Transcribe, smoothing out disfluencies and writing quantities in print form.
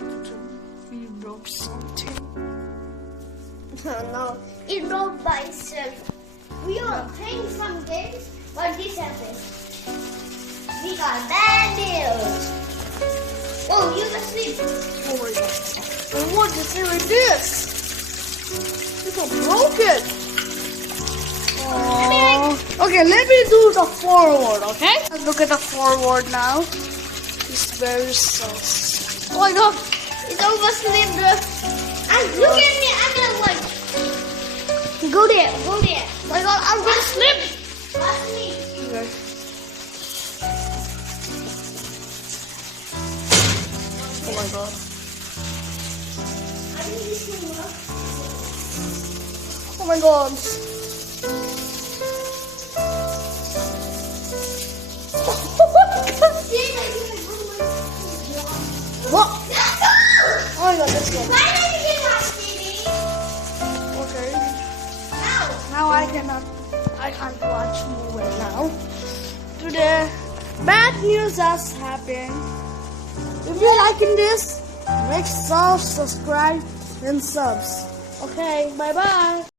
He broke something. No, it broke by itself. We are playing some games, but this happened. We got bad news. Oh, you can sleep. Oh my god. And what is it with this? It's all broken. Oh. Okay, let me do the forward, okay? Look at the forward now. It's very sus. Oh my god. It's almost slipped. And look at me, I'm gonna like. Go there, go there. Oh my god, I'm gonna slip. Watch me. Okay. Oh my god. I need this thing up. Oh my god. What? Oh my god, let's go. Why did you get lost, baby? Okay. Now. Now I can't watch movie now. Today, bad news has happened. If you're liking this, make sure subscribe and subs. Okay, bye bye.